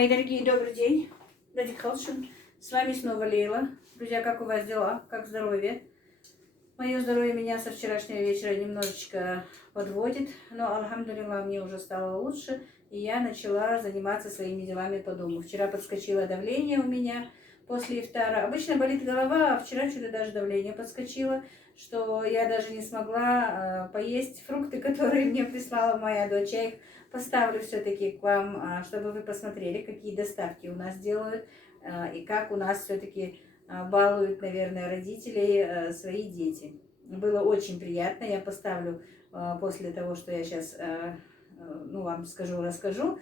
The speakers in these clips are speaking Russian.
Мои дорогие, добрый день. Дядя Халшин. С вами снова Лейла. Друзья, как у вас дела? Как здоровье? Мое здоровье меня со вчерашнего вечера немножечко подводит, но, алхамдулилла, мне уже стало лучше, и я начала заниматься своими делами по дому. Вчера подскочило давление у меня после ифтара. Обычно болит голова, а вчера что-то даже давление подскочило, что я даже не смогла поесть фрукты, которые мне прислала моя дочь. Я их поставлю все-таки к вам, чтобы вы посмотрели, какие доставки у нас делают, и как у нас все-таки балуют, наверное, родителей свои дети. Было очень приятно. Я поставлю после того, что я сейчас вам расскажу,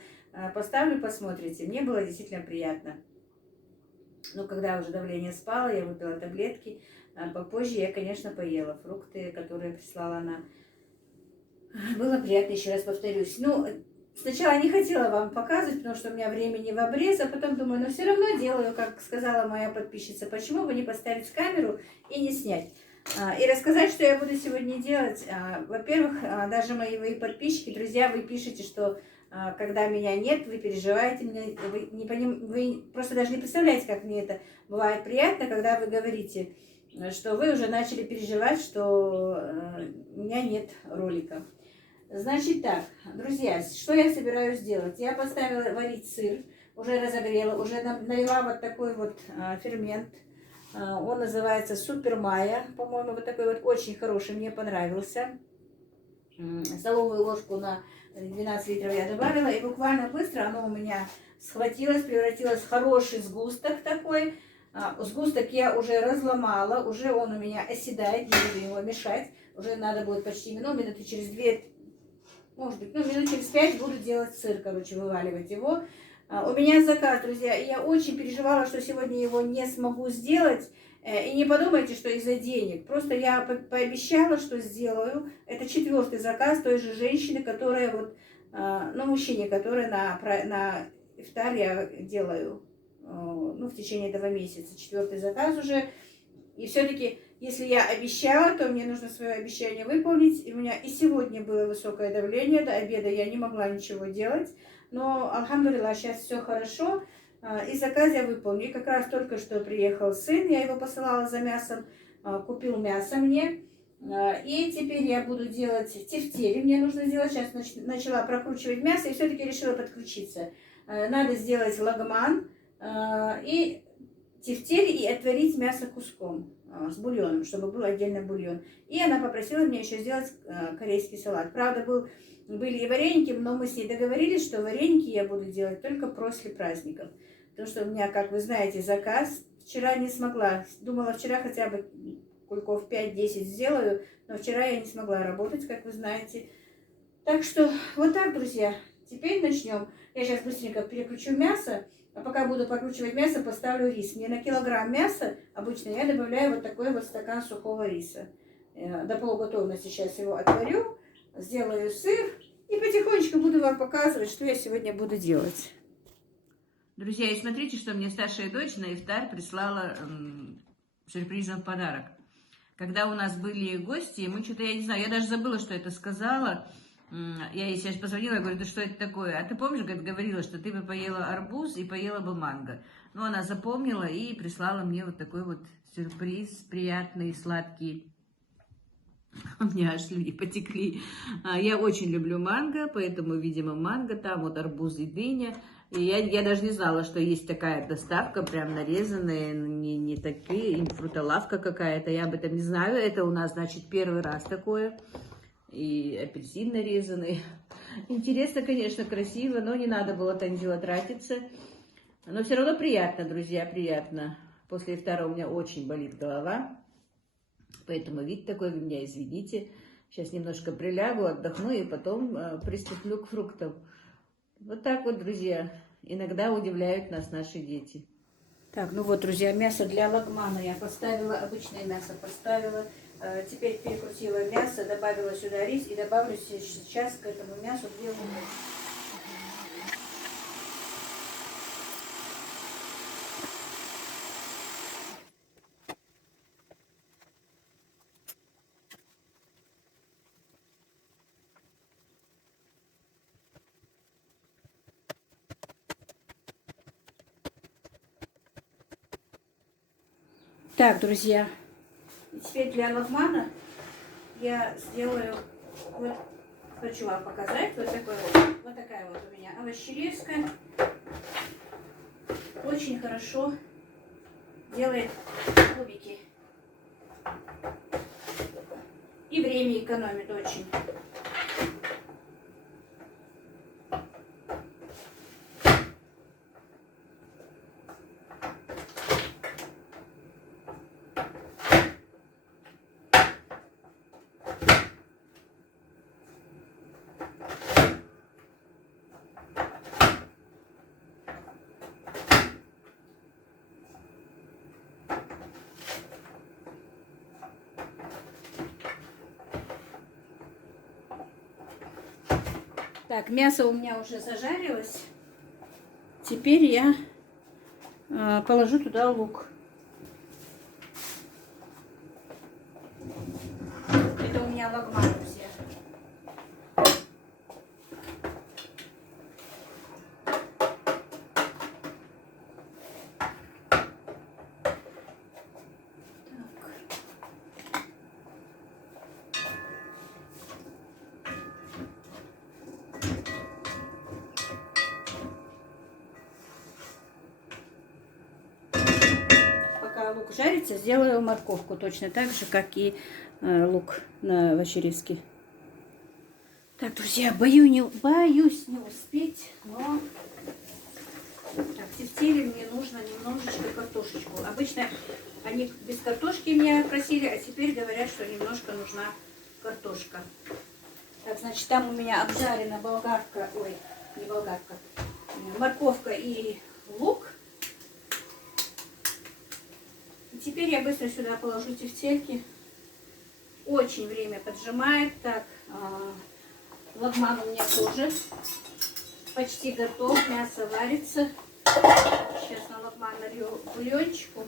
поставлю, посмотрите. Мне было действительно приятно. Но когда уже давление спало, я выпила таблетки. Попозже я, конечно, поела фрукты, которые прислала она. Было приятно, еще раз повторюсь. Сначала не хотела вам показывать, потому что у меня времени в обрез, а потом думаю, но все равно делаю, как сказала моя подписчица, почему бы не поставить камеру и не снять. И рассказать, что я буду сегодня делать. Во-первых, даже мои подписчики, друзья, вы пишете, что когда меня нет, вы переживаете, вы просто даже не представляете, как мне это бывает приятно, когда вы говорите, что вы уже начали переживать, что у меня нет роликов. Значит так, друзья, что я собираюсь сделать? Я поставила варить сыр, уже разогрела, уже налила вот такой вот фермент. Он называется Супер Майя, по-моему, вот такой вот очень хороший, мне понравился. Столовую ложку на 12 литров я добавила, и буквально быстро оно у меня схватилось, превратилось в хороший сгусток такой. Сгусток я уже разломала, уже он у меня оседает, не буду его мешать. Уже надо будет почти минуты через 2, может быть, минут через 5 буду делать сыр, вываливать его. У меня заказ, друзья, и я очень переживала, что сегодня его не смогу сделать. И не подумайте, что из-за денег. Просто я пообещала, что сделаю. Это 4-й заказ той же женщины, которая мужчине, который на ифтар я делаю, в течение этого месяца. 4-й заказ уже. И все-таки, если я обещала, то мне нужно свое обещание выполнить. И у меня и сегодня было высокое давление, до обеда я не могла ничего делать. Но, алхамдулилла, сейчас все хорошо. И заказ я выполню. И как раз только что приехал сын, я его посылала за мясом, купил мясо мне. И теперь я буду делать тефтели. Мне нужно сделать, сейчас начала прокручивать мясо и все-таки решила подключиться. Надо сделать лагман и тефтели и отварить мясо куском с бульоном, чтобы был отдельно бульон. И она попросила меня еще сделать корейский салат. Правда, были и вареники, но мы с ней договорились, что вареники я буду делать только после праздников. Потому что у меня, как вы знаете, заказ. Вчера не смогла. Думала, вчера хотя бы кульков 5-10 сделаю, но вчера я не смогла работать, как вы знаете. Так что вот так, друзья. Теперь начнем. Я сейчас быстренько переключу мясо. А пока буду прокручивать мясо, поставлю рис. Мне на килограмм мяса обычно я добавляю вот такой вот стакан сухого риса. До полуготовности сейчас его отварю, сделаю сыр и потихонечку буду вам показывать, что я сегодня буду делать. Друзья, и смотрите, что мне старшая дочь на ифтар прислала сюрпризом подарок. Когда у нас были гости, мы что-то, я не знаю, я даже забыла, что это сказала. Я ей сейчас позвонила, я говорю, да что это такое? А ты помнишь, как говорила, что ты бы поела арбуз и поела бы манго? Ну, она запомнила и прислала мне вот такой вот сюрприз, приятный, сладкий. У меня аж слюни потекли. Я очень люблю манго, поэтому, видимо, манго там, вот арбуз и дыня. И я даже не знала, что есть такая доставка, прям нарезанная, не такие, фрутолавка какая-то, я об этом не знаю. Это у нас, значит, первый раз такое. И апельсин нарезанный. Интересно, конечно, красиво, но не надо было так дело тратиться. Но все равно приятно, друзья, приятно. После ифтара у меня очень болит голова. Поэтому вид такой, вы меня извините. Сейчас немножко прилягу, отдохну и потом приступлю к фруктам. Вот так вот, друзья. Иногда удивляют нас наши дети. Так, ну вот, друзья, мясо для лагмана я поставила, обычное мясо поставила. Теперь перекрутила мясо, добавила сюда рис и добавлю сейчас к этому мясу 2 лука. Так, друзья, и теперь для лагмана я сделаю, вот, хочу вам показать, вот такая вот у меня овощерезка. Очень хорошо делает кубики. И время экономит очень. Так, мясо у меня уже зажарилось. Теперь я положу туда лук. Это у меня лагман, друзья. Лук жарится, сделаю морковку точно так же, как и лук на овощерезке. Так, друзья, боюсь не успеть, но так, тефтели мне нужно немножечко картошечку. Обычно они без картошки меня просили, а теперь говорят, что немножко нужна картошка. Так, значит, там у меня обжарена болгарка, ой, не болгарка, морковка и лук. Теперь я быстро сюда положу тефтельки. Очень время поджимает. Так, лагман у меня тоже почти готов. Мясо варится. Сейчас на лагман налью бульончику.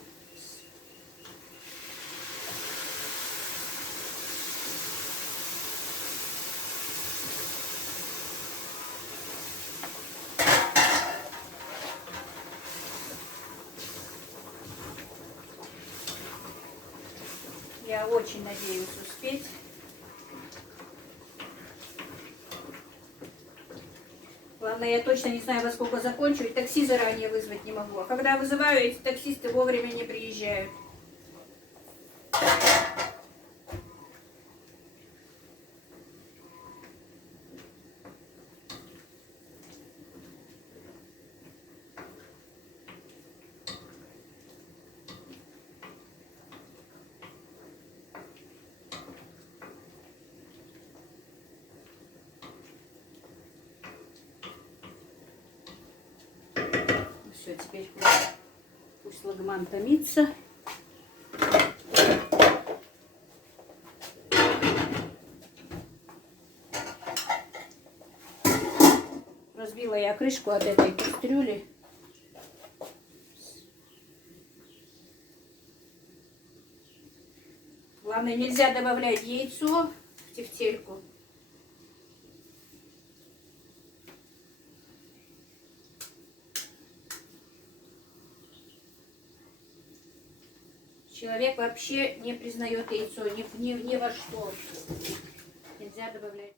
Я очень надеюсь успеть. Главное, я точно не знаю, во сколько закончу, и такси заранее вызвать не могу. А когда вызываю, эти таксисты вовремя не приезжают. Все, теперь пусть лагман томится. Разбила я крышку от этой кастрюли. Главное, нельзя добавлять яйцо в тефтельку. Человек вообще не признает яйцо ни во что. Нельзя добавлять.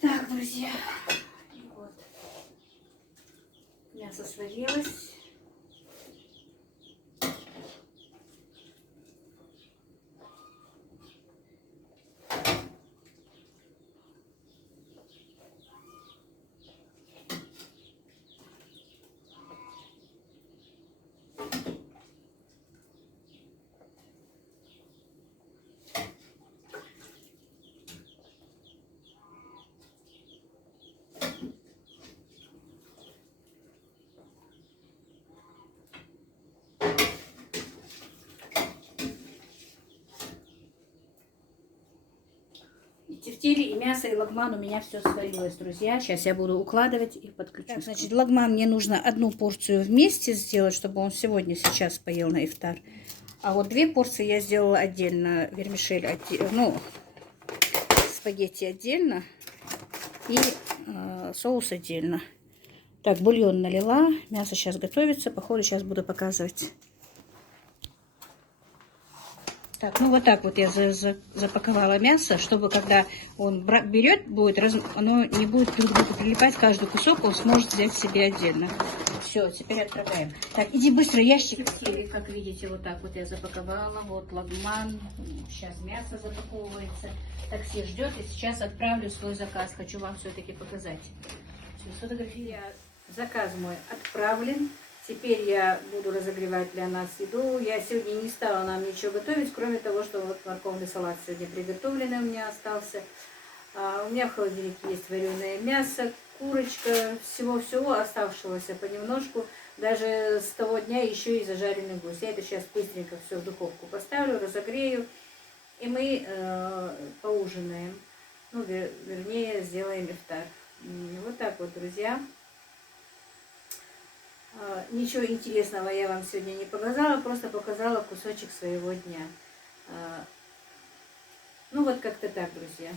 Так, друзья, вот. Мясо сварилось. Тефтели и мясо, и лагман у меня все сварилось, друзья. Сейчас я буду укладывать и подключу. Так, значит, лагман мне нужно одну порцию вместе сделать, чтобы он сегодня, сейчас поел на ифтар. А вот 2 порции я сделала отдельно. Вермишель, ну, спагетти отдельно. И соус отдельно. Так, бульон налила. Мясо сейчас готовится. Походу сейчас буду показывать. Так, ну вот так вот я запаковала мясо, чтобы когда он берет, оно не будет друг к другу прилипать. Каждый кусок он сможет взять себе отдельно. Все, теперь отправляем. Так, иди быстро, ящик. И, как видите, вот так вот я запаковала. Вот лагман. Сейчас мясо запаковывается. Такси ждет. И сейчас отправлю свой заказ. Хочу вам все-таки показать. Все, сфотографирую. Заказ мой отправлен. Теперь я буду разогревать для нас еду. Я сегодня не стала нам ничего готовить, кроме того, что вот морковный салат сегодня приготовленный у меня остался. У меня в холодильнике есть вареное мясо, курочка, всего-всего оставшегося понемножку. Даже с того дня еще и зажаренный гусь. Я это сейчас быстренько все в духовку поставлю, разогрею. И мы поужинаем. Ну, вернее, сделаем ифтар. Вот так вот, друзья. Ничего интересного я вам сегодня не показала, просто показала кусочек своего дня. Ну вот как-то так, друзья.